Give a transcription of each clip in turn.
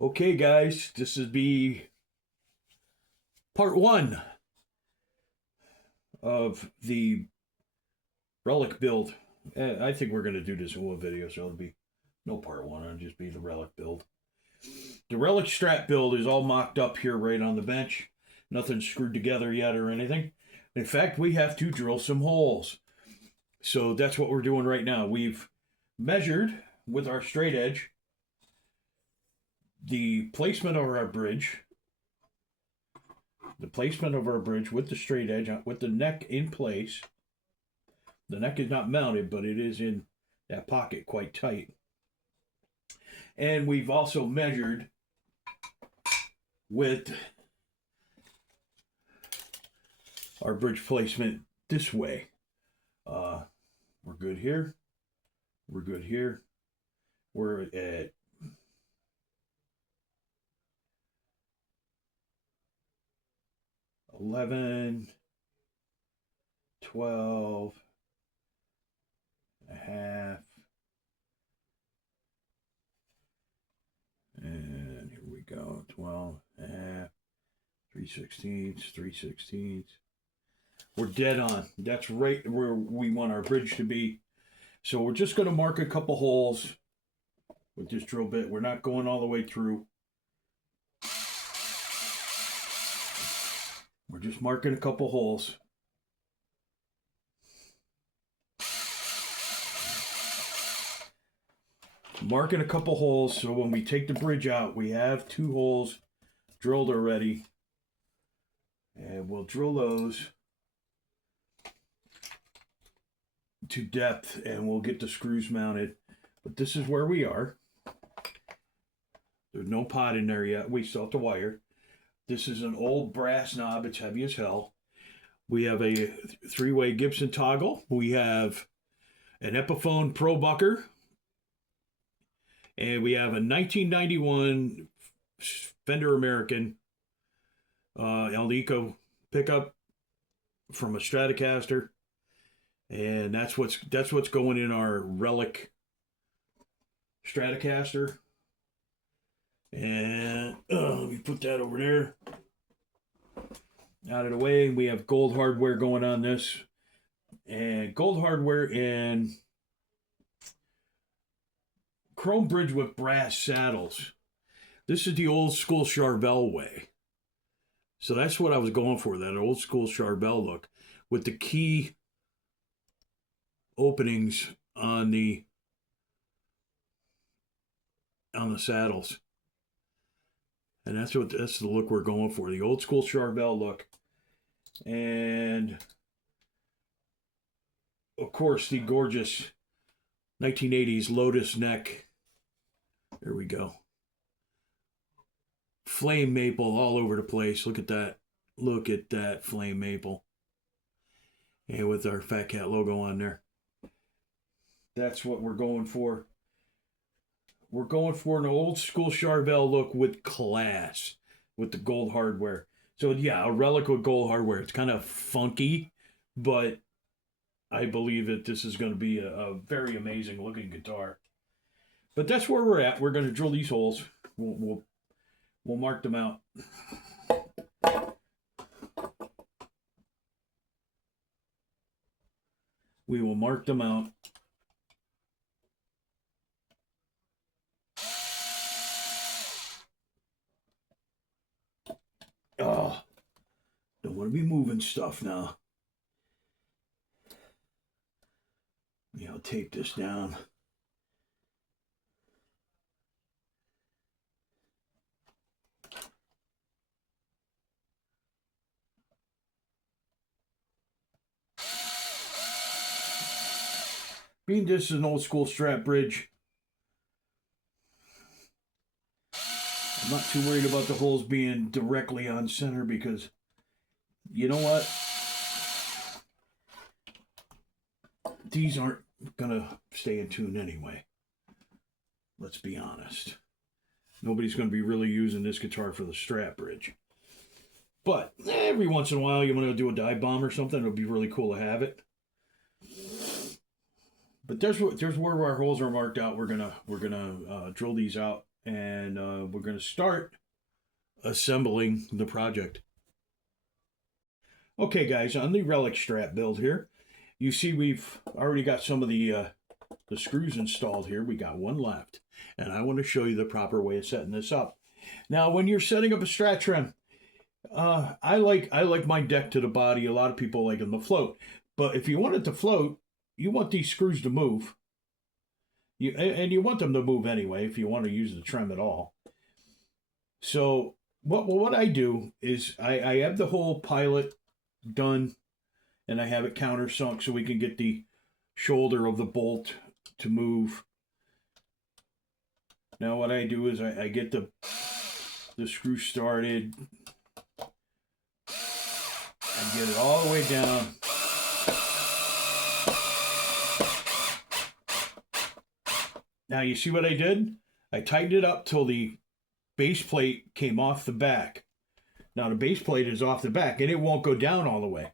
Okay, guys, this is be part one of the relic build. I think we're going to do this in one video, so it'll be no part one. It'll just be the relic build. The relic strat build is all mocked up here right on the bench. Nothing screwed together yet or anything. In fact, we have to drill some holes. So that's what we're doing right now. We've measured with our straight edge the placement of our bridge, with the straight edge, with the neck in place. The neck is not mounted, but it is in that pocket quite tight. And we've also measured with our bridge placement this way. We're good here. We're good here. We're at 11, 12 and a half. And here we go. 12 and a half. 3/16, 3/16. We're dead on. That's right where we want our bridge to be. So we're just going to mark a couple holes with this drill bit. We're not going all the way through. We're just marking a couple holes. Marking a couple holes so when we take the bridge out, we have 2 holes drilled already. And we'll drill those to depth and we'll get the screws mounted. But this is where we are. There's no pot in there yet. We still have to wire. This is an old brass knob. It's heavy as hell. We have a 3-way Gibson toggle. We have an Epiphone Pro Bucker. And we have a 1991 Fender American El Nico pickup from a Stratocaster. And that's what's going in our relic Stratocaster. And let me put that over there. Out of the way. We have gold hardware going on this. And gold hardware and chrome bridge with brass saddles. This is the old school Charvel way. So that's what I was going for, that old school Charvel look. With the key openings on the saddles. And that's the look we're going for, the old school Charvel look. And of course the gorgeous 1980s Lotus neck. There we go. Flame maple all over the place. Look at that. Look at that flame maple. And with our Fat Cat logo on there. That's what we're going for. We're going for an old school Charvel look with class, with the gold hardware. So yeah, a relic with gold hardware. It's kind of funky, but I believe that this is going to be a very amazing looking guitar. But that's where we're at. We're going to drill these holes. We'll mark them out. We will mark them out. Oh, don't want to be moving stuff now. Yeah, I'll tape this down. Being this is an old school Strat bridge, I'm not too worried about the holes being directly on center because, you know what? These aren't going to stay in tune anyway. Let's be honest. Nobody's going to be really using this guitar for the Strat bridge. But every once in a while, you want to do a dive bomb or something, it'll be really cool to have it. But there's where our holes are marked out. We're gonna drill these out and we're going to start assembling the project. Okay, guys, on the relic strap build here, you see we've already got some of the screws installed here. We got one left, and I want to show you the proper way of setting this up. Now, when you're setting up a strat trim, I like my deck to the body. A lot of people like them to float, but if you want it to float, you want these screws to move. You want them to move anyway if you want to use the trim at all. So what I do is I have the whole pilot done, and I have it countersunk so we can get the shoulder of the bolt to move. Now what I do is I get the screw started. I get it all the way down. Now you see what I did? I tightened it up till the base plate came off the back. Now the base plate is off the back and it won't go down all the way.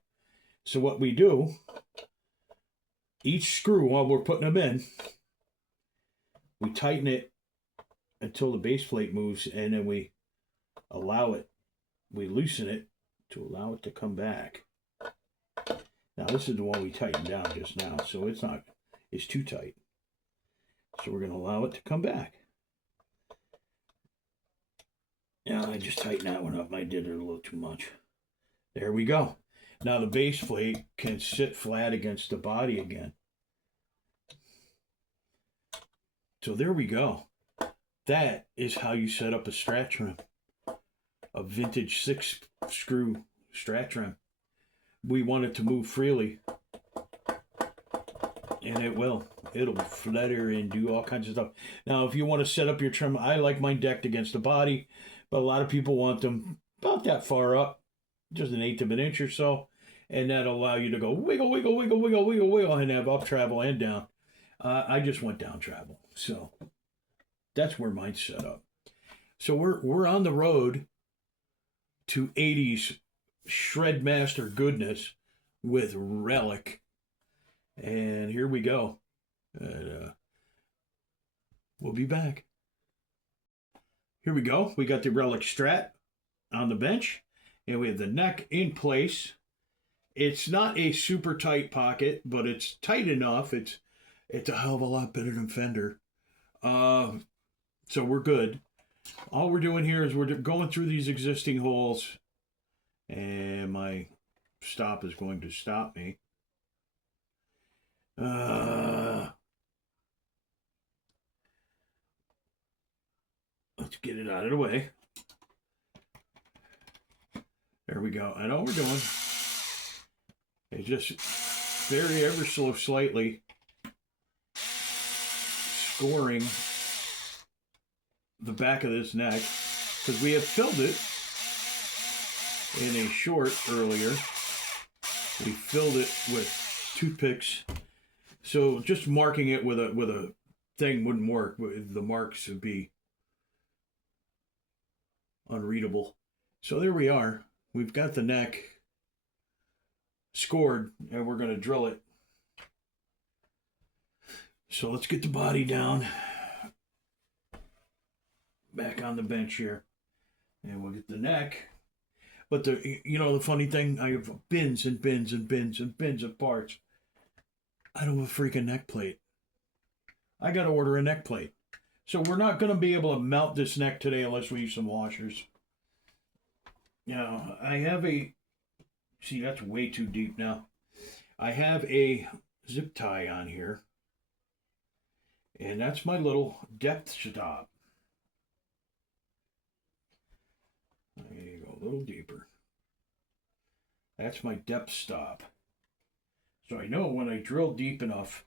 So what we do, each screw while we're putting them in, we tighten it until the base plate moves, and then we loosen it to allow it to come back. Now this is the one we tightened down just now, so it's too tight. So we're going to allow it to come back. Now I just tightened that one up. I did it a little too much. There we go. Now the base plate can sit flat against the body again. So there we go. That is how you set up a strat trim. A vintage 6-screw strat trim. We want it to move freely. And it will. It'll flutter and do all kinds of stuff. Now, if you want to set up your trim, I like mine decked against the body, but a lot of people want them about that far up, just 1/8 of an inch or so, and that'll allow you to go wiggle, wiggle, wiggle, wiggle, wiggle, wiggle, and have up travel and down. I just went down travel, so that's where mine's set up. So we're on the road to 80s shred master goodness with relic, and here we go. And we'll be back. Here we go. We got the relic strat on the bench, and we have the neck in place. It's not a super tight pocket, but it's tight enough. It's a hell of a lot better than Fender. So we're good. All we're doing here is we're going through these existing holes, and my stop is going to stop me. Let's get it out of the way. There we go. And all we're doing is just very ever so slightly scoring the back of this neck, because we have filled it in a short earlier. We filled it with toothpicks. So just marking it with a thing wouldn't work. The marks would be unreadable. So there we are. We've got the neck scored, and we're going to drill it. So let's get the body down. Back on the bench here. And we'll get the neck. But the funny thing, I have bins and bins and bins and bins of parts. I don't have a freaking neck plate. I got to order a neck plate. So we're not going to be able to mount this neck today unless we use some washers. Now, I have see, that's way too deep now. I have a zip tie on here. And that's my little depth stop. There you go, a little deeper. That's my depth stop. So I know when I drill deep enough,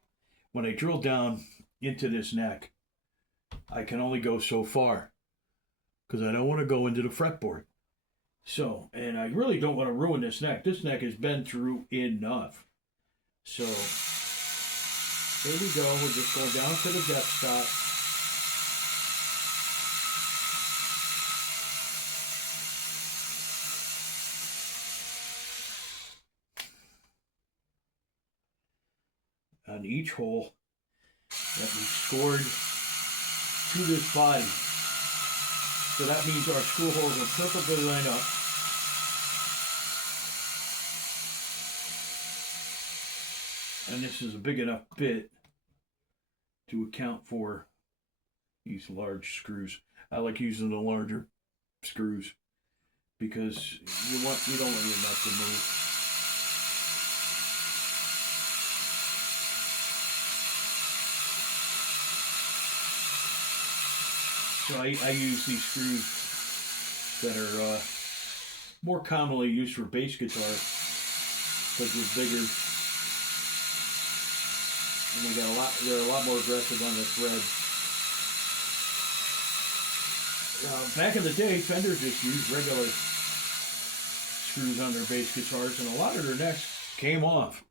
when I drill down into this neck, I can only go so far, because I don't want to go into the fretboard. So, and I really don't want to ruin this neck. This neck has been through enough. So, there we go. We're just going down to the depth stop. On each hole that we scored to this body. So that means our screw holes are perfectly lined up. And this is a big enough bit to account for these large screws. I like using the larger screws because you don't want your nut to move. So I use these screws that are more commonly used for bass guitar because they're bigger and they're a lot more aggressive on the thread. Back in the day, Fender just used regular screws on their bass guitars, and a lot of their necks came off.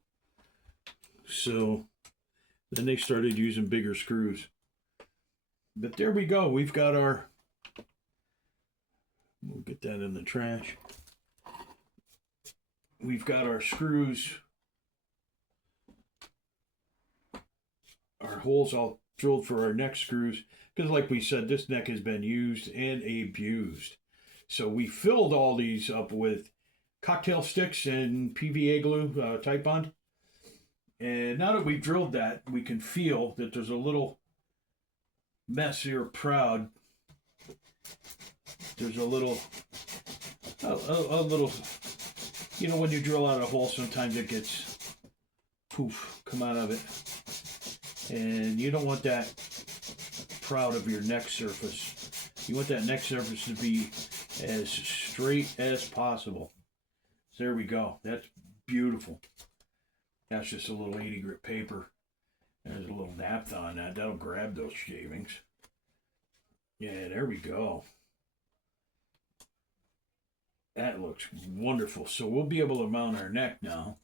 So then they started using bigger screws. But there we go. We've got our... We'll get that in the trash. We've got our screws. Our holes all drilled for our neck screws. Because like we said, this neck has been used and abused. So we filled all these up with cocktail sticks and PVA glue, Type Bond. And now that we've drilled that, we can feel that there's a little messier proud. There's a little, you know, when you drill out a hole, sometimes it gets poof, come out of it. And you don't want that proud of your neck surface. You want that neck surface to be as straight as possible. So there we go. That's beautiful. That's just a little 80 grit paper. There's a little naphtha on that. That'll grab those shavings. Yeah, there we go. That looks wonderful. So we'll be able to mount our neck now.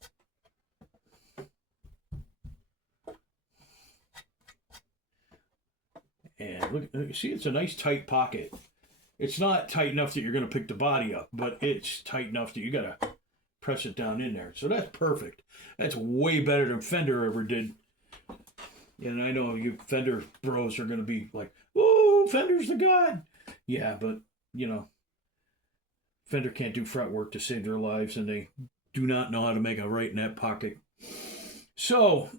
And look, see, it's a nice tight pocket. It's not tight enough that you're going to pick the body up, but it's tight enough that you got to press it down in there. So that's perfect. That's way better than Fender ever did. And I know you Fender bros are going to be like, "Whoa, Fender's the god." Yeah, but, you know, Fender can't do fret work to save their lives, and they do not know how to make a right net pocket. So,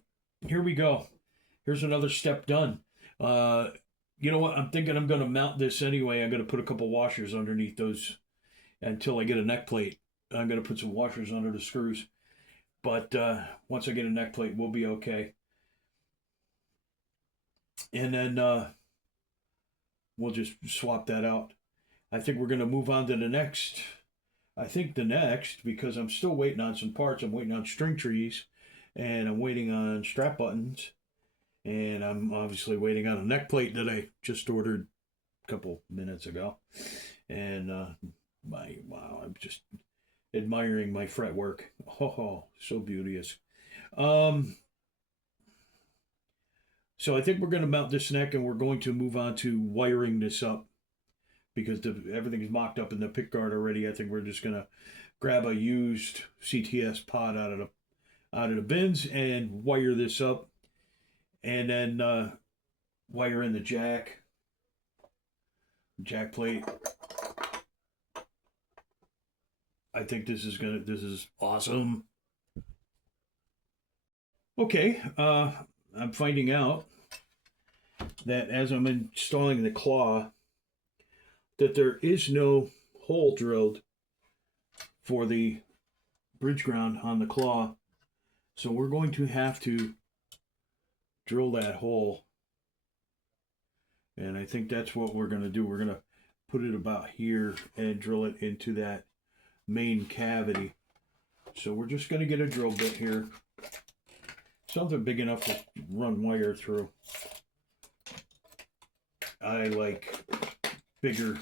here we go. Here's another step done. You know what? I'm thinking I'm going to mount this anyway. I'm going to put a couple washers underneath those until I get a neck plate. I'm going to put some washers under the screws. But once I get a neck plate, we'll be okay. And then we'll just swap that out. I think we're going to move on to the next. I think the next, because I'm still waiting on some parts. I'm waiting on string trees, and I'm waiting on strap buttons, and I'm obviously waiting on a neck plate that I just ordered a couple minutes ago. And wow, I'm just admiring my fret work. Oh, so beauteous. So I think we're going to mount this neck, and we're going to move on to wiring this up because everything's mocked up in the pick guard already. I think we're just going to grab a used CTS pod out of the bins and wire this up, and then wire in the jack plate. I think this is awesome. Okay, I'm finding out that as I'm installing the claw, that there is no hole drilled for the bridge ground on the claw. So we're going to have to drill that hole. And I think that's what we're going to do. We're going to put it about here and drill it into that main cavity. So we're just going to get a drill bit here. Something big enough to run wire through. I like bigger.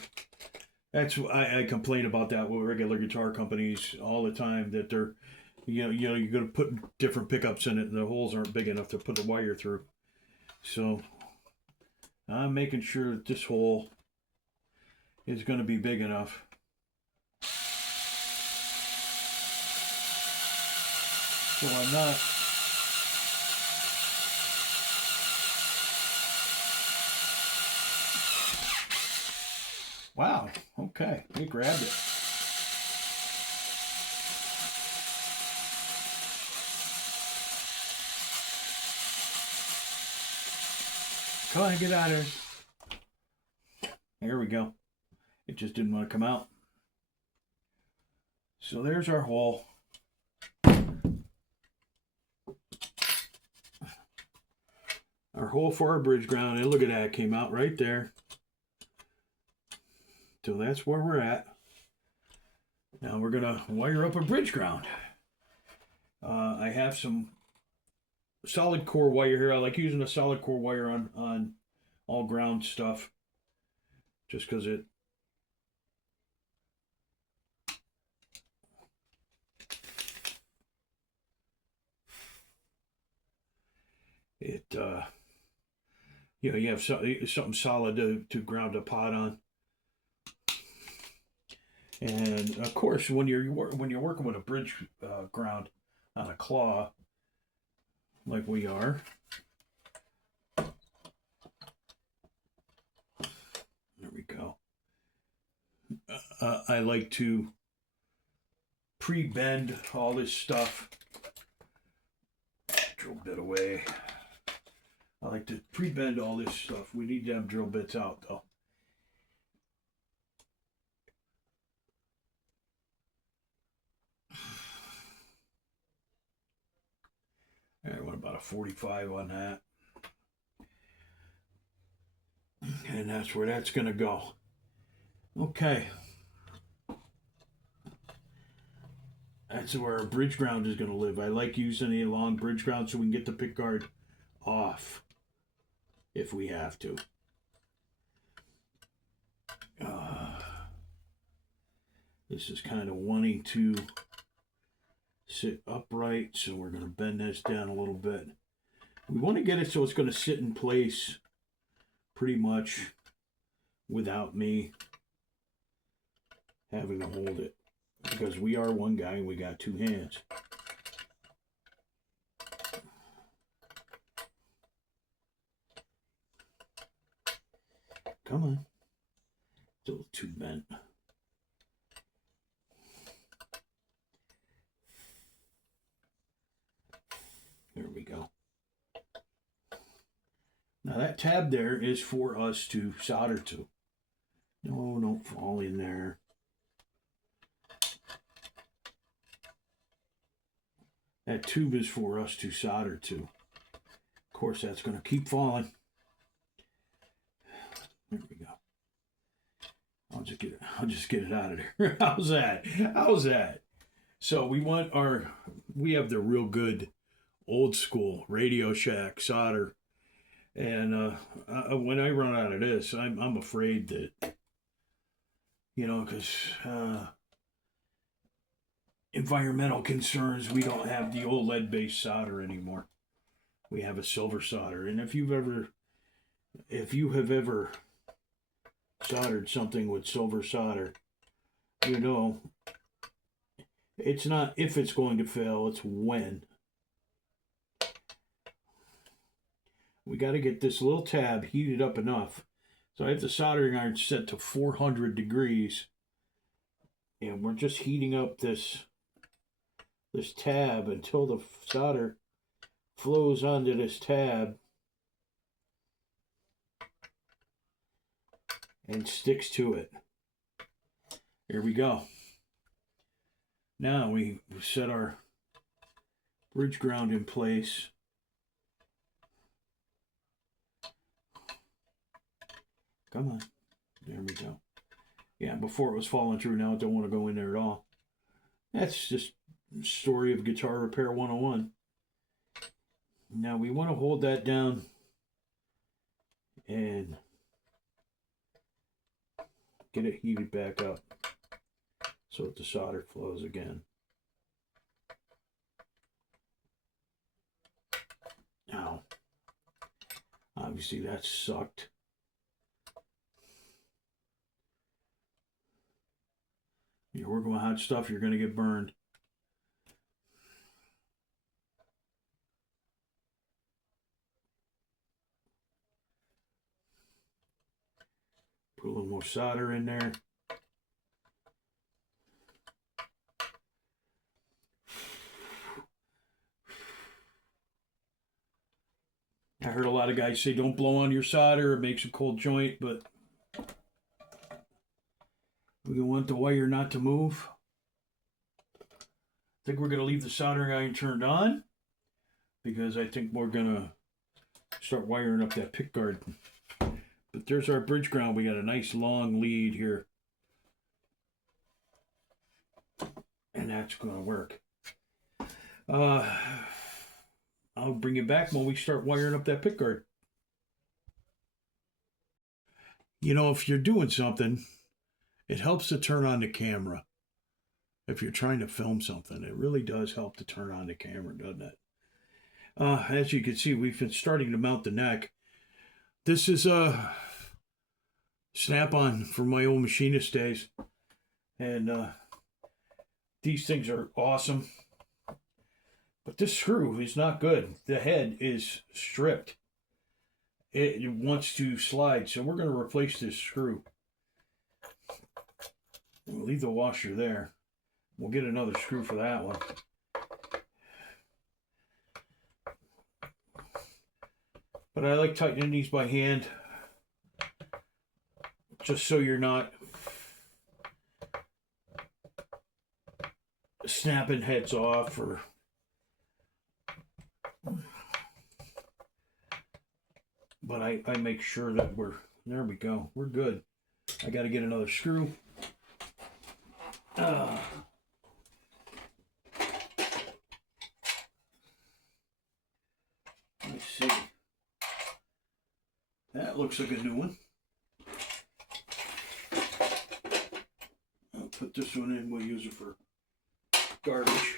That's I complain about that with regular guitar companies all the time, that they're, you're going to put different pickups in it and the holes aren't big enough to put the wire through. So I'm making sure that this hole is going to be big enough. So I'm not Wow. Okay. We grabbed it. Come on, get out of here. There we go. It just didn't want to come out. So there's our hole. Our hole for our bridge ground. And look at that. It came out right there. So that's where we're at. Now we're going to wire up a bridge ground. I have some solid core wire here. I like using a solid core wire on all ground stuff. Just because you have something solid to ground a pot on. And of course, when you're working with a bridge ground on a claw, like we are, there we go. I like to pre-bend all this stuff. Drill bit away. I like to pre-bend all this stuff. We need to have drill bits out though. I want about a 45 on that. And that's where that's going to go. Okay. That's where our bridge ground is going to live. I like using a long bridge ground so we can get the pick guard off if we have to. This is kind of wanting to sit upright, so we're going to bend this down a little bit. We want to get it so it's going to sit in place pretty much without me having to hold it, because we are one guy and we got two hands. Come on. It's a little too bent. There we go. Now that tab there is for us to solder to. No, don't fall in there. That tube is for us to solder to. Of course, that's going to keep falling. There we go. I'll just get it out of there. How's that? How's that? So we have the real good old school Radio Shack solder. And when I run out of this, I'm afraid that, because environmental concerns, we don't have the old lead-based solder anymore. We have a silver solder. And if you have ever soldered something with silver solder, it's not if it's going to fail, it's when. We got to get this little tab heated up enough. So I have the soldering iron set to 400 degrees. And we're just heating up this tab until the solder flows onto this tab and sticks to it. Here we go. Now we set our bridge ground in place. Come on. There we go. Yeah, before it was falling through. Now it don't want to go in there at all. That's just story of Guitar Repair 101. Now we want to hold that down and get it heated back up so that the solder flows again. Now, obviously that sucked. You're working with hot stuff, you're going to get burned. Put a little more solder in there. I heard a lot of guys say don't blow on your solder, it makes a cold joint, but we want the wire not to move. I think we're going to leave the soldering iron turned on because I think we're going to start wiring up that pick guard. But there's our bridge ground. We got a nice long lead here. And that's going to work. I'll bring you back when we start wiring up that pick guard. You know, if you're doing something, it helps to turn on the camera. If you're trying to film something, it really does help to turn on the camera, doesn't it? As you can see, we've been starting to mount the neck. This is a snap-on from my old machinist days. And these things are awesome. But this screw is not good. The head is stripped. It wants to slide, so we're going to replace this screw. We'll leave the washer there. We'll get another screw for that one. But I like tightening these by hand, just so you're not snapping heads off or but I make sure that there we go, we're good. I got to get another screw. Let's see. That looks like a new one. I'll put this one in. We'll use it for garbage.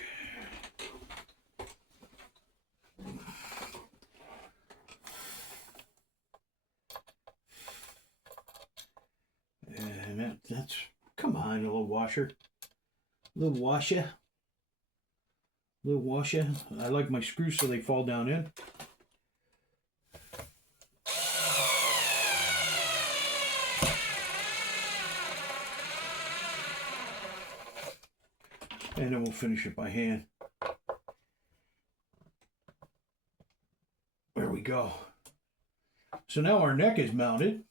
And that's, come on, a little washer. Little washer. Little washer. I like my screws so they fall down in. And then we'll finish it by hand. There we go. So now our neck is mounted.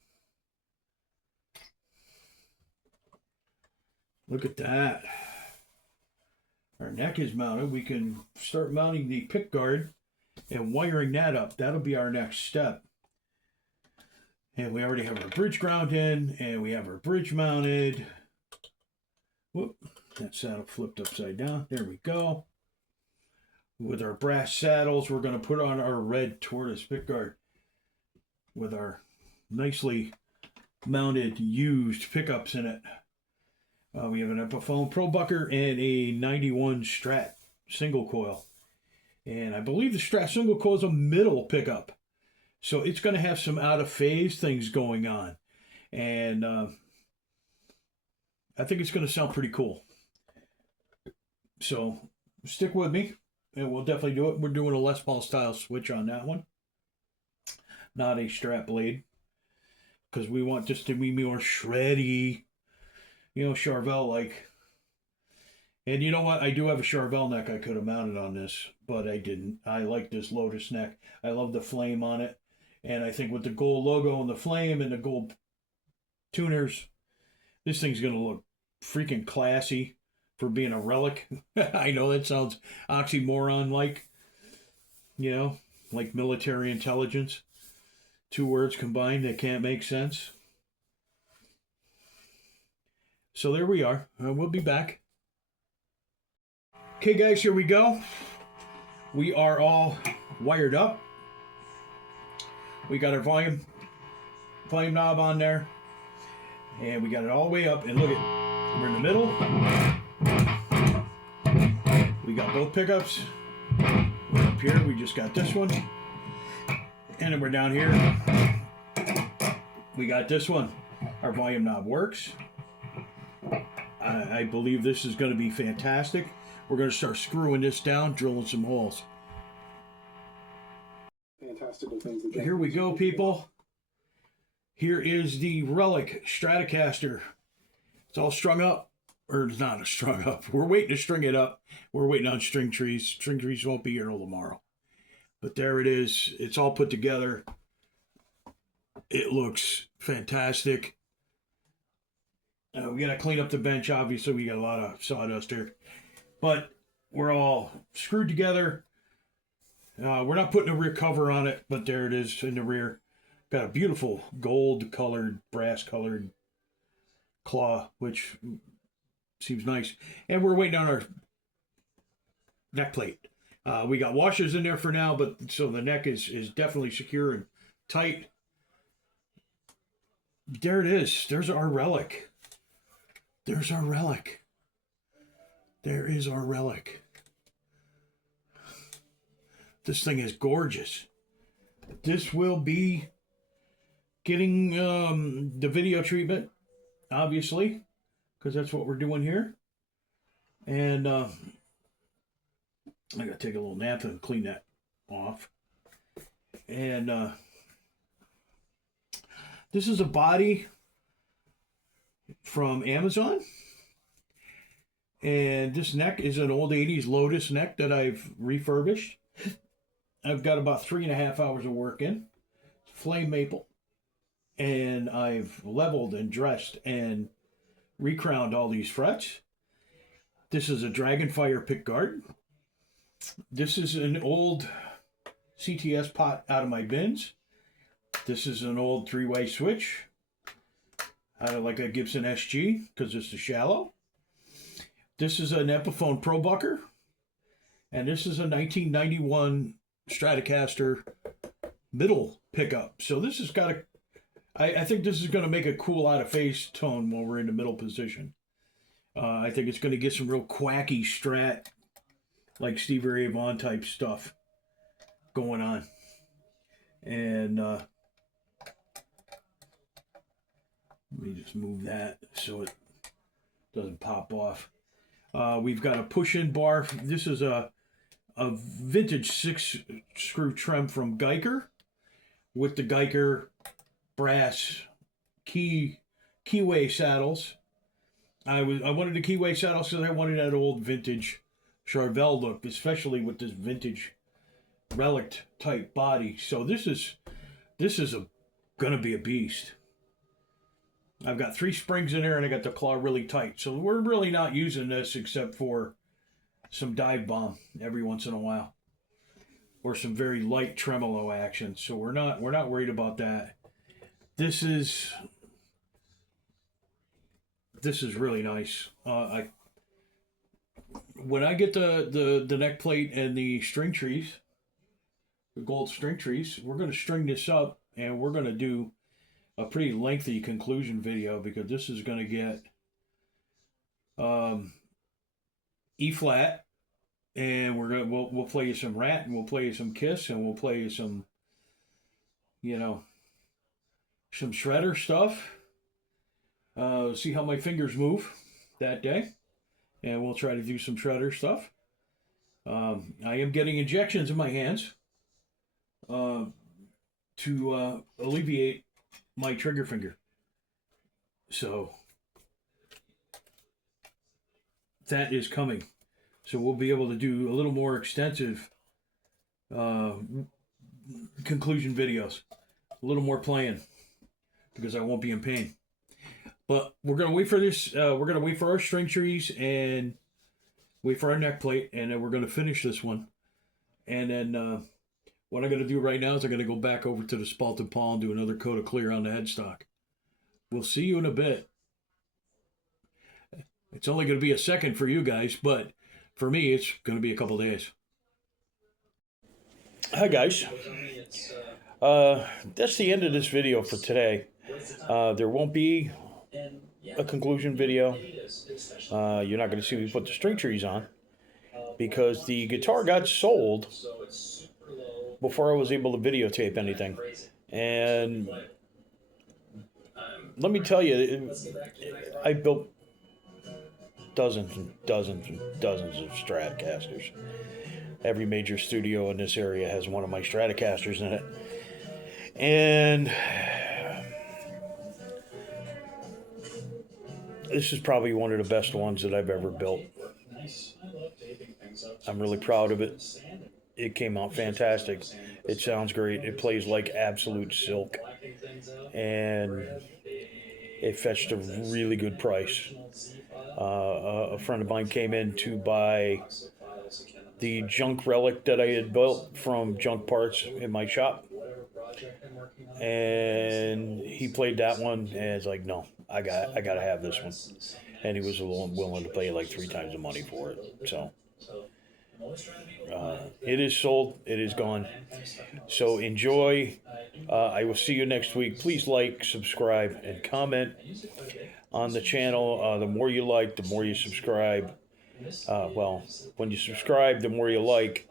Look at that. Our neck is mounted. We can start mounting the pick guard and wiring that up. That'll be our next step. And we already have our bridge ground in, and we have our bridge mounted. Whoop, that saddle flipped upside down. There we go. With our brass saddles, we're going to put on our red tortoise pick guard with our nicely mounted used pickups in it. We have an Epiphone Pro Bucker and a 91 Strat single coil. And I believe the Strat single coil is a middle pickup. So it's going to have some out of phase things going on. And I think it's going to sound pretty cool. So stick with me and we'll definitely do it. We're doing a Les Paul style switch on that one. Not a Strat blade. Because we want this to be more shreddy. You know, Charvel-like. And you know what? I do have a Charvel neck I could have mounted on this, but I didn't. I like this Lotus neck. I love the flame on it. And I think with the gold logo and the flame and the gold tuners, this thing's going to look freaking classy for being a relic. I know that sounds oxymoron-like, you know, like military intelligence. Two words combined that can't make sense. So there we are. We'll be back. Okay, guys, here we go. We are all wired up. We got our volume knob on there. And we got it all the way up. And look at, we're in the middle. We got both pickups. We're up here. We just got this one. And then we're down here. We got this one. Our volume knob works. I believe this is going to be fantastic. We're going to start screwing this down, drilling some holes. Fantastical things. Here we go, people. Here is the Relic Stratocaster. It's all strung up, or it's not strung up. We're waiting to string it up. We're waiting on string trees. String trees won't be here till tomorrow. But there it is. It's all put together. It looks fantastic. We got to clean up the bench. Obviously, we got a lot of sawdust here. But we're all screwed together. We're not putting a rear cover on it, but there it is in the rear. Got a beautiful gold-colored, brass-colored claw, which seems nice. And we're waiting on our neck plate. We got washers in there for now, but so the neck is definitely secure and tight. There it is. There's our Relic. There's our Relic. There is our Relic. This thing is gorgeous. This will be getting the video treatment, obviously, because that's what we're doing here. And I gotta take a little nap and clean that off. And this is a body from Amazon. And this neck is an old 80s Lotus neck that I've refurbished. I've got about 3.5 hours of work in. It's flame maple. And I've leveled and dressed and recrowned all these frets. This is a Dragonfire pickguard. This is an old CTS pot out of my bins. This is an old 3-way switch out of like a Gibson SG because it's a shallow. This is an Epiphone Pro Bucker. And this is a 1991 Stratocaster middle pickup. So this has got a, I think this is going to make a cool out of face tone while we're in the middle position. I think it's going to get some real quacky Strat, like Stevie Ray Vaughan type stuff going on. And let me just move that so it doesn't pop off. We've got a push-in bar. This is a vintage 6-screw trem from Geiger with the Geiger brass keyway saddles. I wanted the keyway saddles because I wanted that old vintage Charvel look, especially with this vintage relic type body. So this is gonna be a beast. I've got 3 springs in there and I got the claw really tight. So we're really not using this except for some dive bomb every once in a while, or some very light tremolo action. So we're not worried about that. This is really nice. When I get the neck plate and the string trees, the gold string trees, we're going to string this up and we're going to do a pretty lengthy conclusion video because this is going to get E flat, and we'll play you some Rat, and we'll play you some Kiss, and we'll play you some, some shredder stuff. See how my fingers move that day, and we'll try to do some shredder stuff. I am getting injections in my hands to alleviate my trigger finger. So that is coming. So we'll be able to do a little more extensive conclusion videos, a little more playing, because I won't be in pain. But we're going to wait for this. We're going to wait for our string trees and wait for our neck plate, and then we're going to finish this one. And then what I'm going to do right now is I'm going to go back over to the Spalted Paw and do another coat of clear on the headstock. We'll see you in a bit. It's only going to be a second for you guys, but for me, it's going to be a couple days. Hi, guys. That's the end of this video for today. There won't be a conclusion video. You're not going to see me put the string trees on because the guitar got sold before I was able to videotape anything. And let me tell you, I built dozens and dozens and dozens of Stratocasters. Every major studio in this area has one of my Stratocasters in it. And This is probably one of the best ones that I've ever built. I'm really proud of it. It came out fantastic. It sounds great. It plays like absolute silk. And it fetched a really good price. A friend of mine came in to buy the junk relic that I had built from junk parts in my shop. And he played that one and it's like, no, I gotta have this one. And he was willing to pay like 3 times the money for it. So it is sold, it is gone. So enjoy. I will see you next week. Please like, subscribe, and comment on the channel. The more you like, the more you subscribe. Well, when you subscribe, the more you like.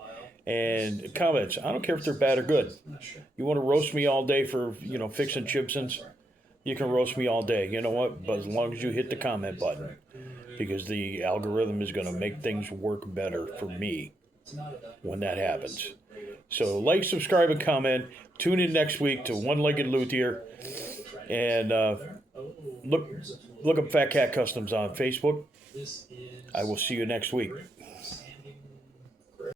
And comments. I don't care if they're bad or good. You want to roast me all day for fixing chipsons? You can roast me all day. You know what? But as long as you hit the comment button, because the algorithm is going to make things work better for me when that happens. So like, subscribe, and comment. Tune in next week to One Legged Luthier, and look up Fat Cat Customs on Facebook. I will see you next week.